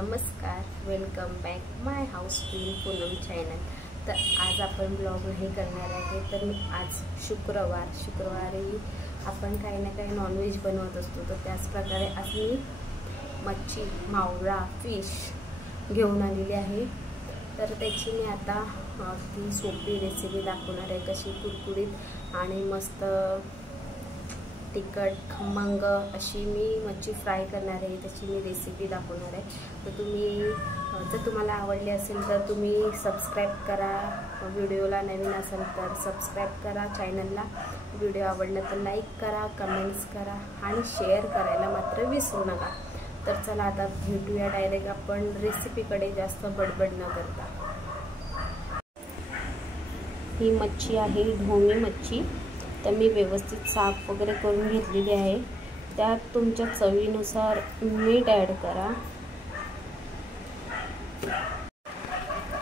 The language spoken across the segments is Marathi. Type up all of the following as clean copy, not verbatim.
नमस्कार, वेलकम बॅक माय हाऊस क्वीन पूनम चॅनल। तर आज आपण ब्लॉग हे करणार आहे। तर आज शुक्रवारी आपण काही ना काही नॉनव्हेज बनवत असतो। तर त्याच प्रकारे आज मी मच्छी, मावळा, फिश घेऊन आलेली आहे। तर त्याची मी आता ती सोपी रेसिपी दाखवणार आहे, कशी कुरकुरीत आणि मस्त तिखट खमंग अशी मी मच्छी फ्राय करणार आहे। त्याची मी रेसिपी दाखवणार आहे। तर जर तुम्हाला आवडली असेल तर तुम्ही सबस्क्राईब करा, व्हिडिओला नवीन असेल तर सबस्क्राईब करा चॅनलला, व्हिडिओ आवडला तर लाईक करा, कमेंट्स करा आणि शेअर करायला मात्र विसरू नका। तर चला आता भेटूया डायरेक्ट आपण रेसिपीकडे, जास्त बडबड न करता। ही मच्छी आहे ढोमी मच्छी। तर मी व्यवस्थित साफ वगैरे करून घेतलेली आहे। त्यात तुमच्या चवीनुसार मीठ ॲड करा।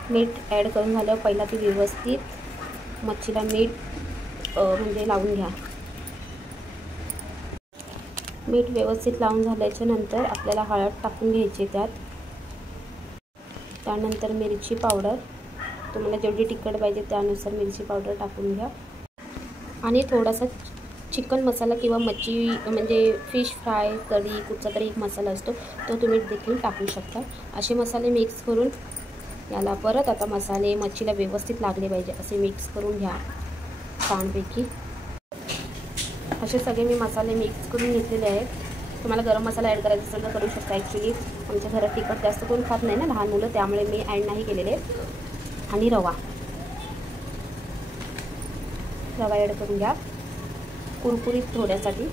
मीठ ॲड करून झाल्यावर पहिला ती व्यवस्थित मच्छीला मीठ म्हणजे लावून घ्या। मीठ व्यवस्थित लावून झाल्याच्या नंतर आपल्याला हळद टाकून घ्यायची त्यानंतर मिरची पावडर, तुम्हाला जेवढी तिखट पाहिजे त्यानुसार मिरची पावडर टाकून घ्या आणि थोडासा चिकन मसाला किंवा मच्छी म्हणजे फिश फ्राय करी कुठचा तरी एक मसाला असतो तो तुम्ही देखील टाकू शकता। असे मसाले मिक्स करून याला परत आता मसाले मच्छीला व्यवस्थित लागले पाहिजे असे मिक्स करून घ्या छानपैकी। असे सगळे मी मसाले मिक्स करून घेतलेले आहेत। तुम्हाला गरम मसाला ॲड करायचा असेल तर करू शकता। ॲक्च्युली आमच्या घरात तिखट जास्त कोण खात नाही ना, लहान मुलं, त्यामुळे मी ॲड नाही केलेले। आणि रवा ॲड करून घ्या कुरकुरीत थोड्यासाठी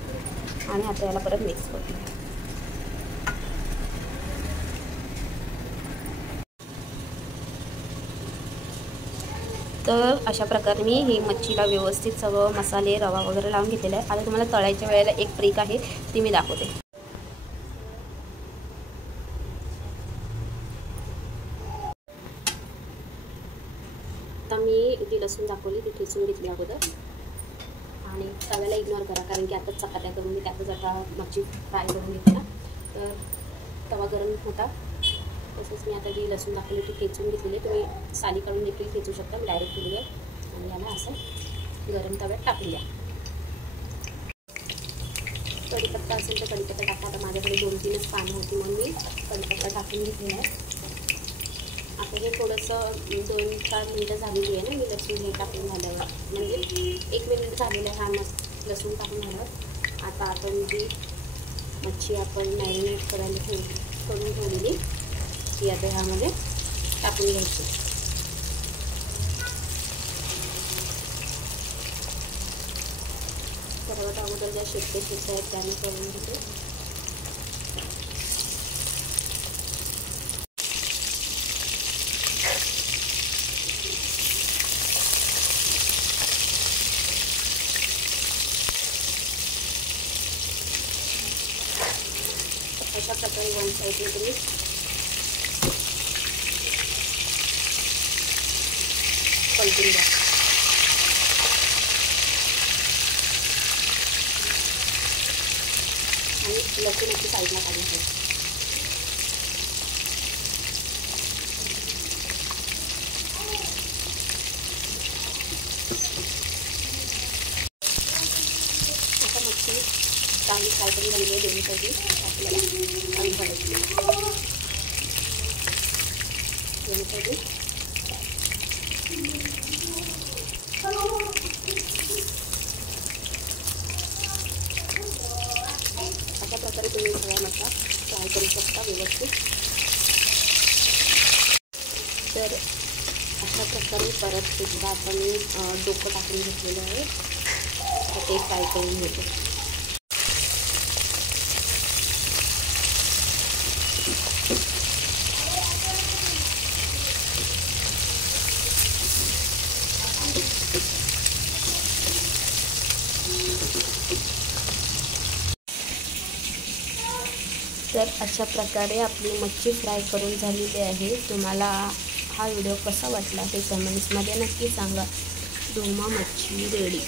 आणि आता याला परत मिक्स करून घ्या। तर अशा प्रकारे मी ही मच्छीला व्यवस्थित सगळं मसाले रवा वगैरे लावून घेतलेला आहे। आता तुम्हाला तळायच्या वेळेला एक ट्रिक आहे ती मी दाखवते। आता मी ती लसूण दाखवली, ती ठेचून घेतली अगोदर आणि तव्याला इग्नोर करा कारण की आता चपात्या करून मी त्यातच आता मच्छी फ्राय करून घेते ना, तर तवा गरम होता। तसंच मी आता जी लसूण दाखवली ती ठेचून घेतलेली, तुम्ही साली काढून देखील ठेचू शकता, मी डायरेक्ट केली आहे। आणि याला असं गरम तव्यात टाकून द्या। कढीपत्ता असेल तर कढीपत्ता टाका। आता माझ्याकडे 2-3च पानं होती म्हणून मी कढीपत्ता टाकून घेतलेला आहे। आता हे थोडंसं 2-4 मिनटं झालेली आहे ना, मी लसूण हे टाकून झाल्यावर, म्हणजे 1 मिनिट झालेला आहे हा लसूण टाकून झाल्यावर। आता आपण जी मच्छी आपण मॅरिनेट करून ठेवलेली ती आता ह्यामध्ये टाकून घ्यायची। सर्वात अगोदर ज्या शेपटे आहेत त्याने करून घेते। अशा प्रकारे वन साईडने तुम्ही पलटून द्या आणि लसूण अशी साईडला काढून घ्या। आता मच्छी चांगली फ्राय करून झाली आहे दोन्हीसाठी, आपल्याला काढून काढायची दोन्हीसाठी। अशा प्रकारे तुम्ही सगळ्या मच्छ्या फ्राय करू शकता व्यवस्थित। तर अशा प्रकारे परत सुद्धा आपण डोकं टाकून घेतलेलं आहे, तर ते फ्राय करून घेतो। तर अशा प्रकारे आपली मच्छी फ्राय करून झालेली आहे। तुम्हाला हा व्हिडिओ कसा वाटला हे कमेंट्समध्ये नक्की सांगा। ढोमा मच्छी रेडी।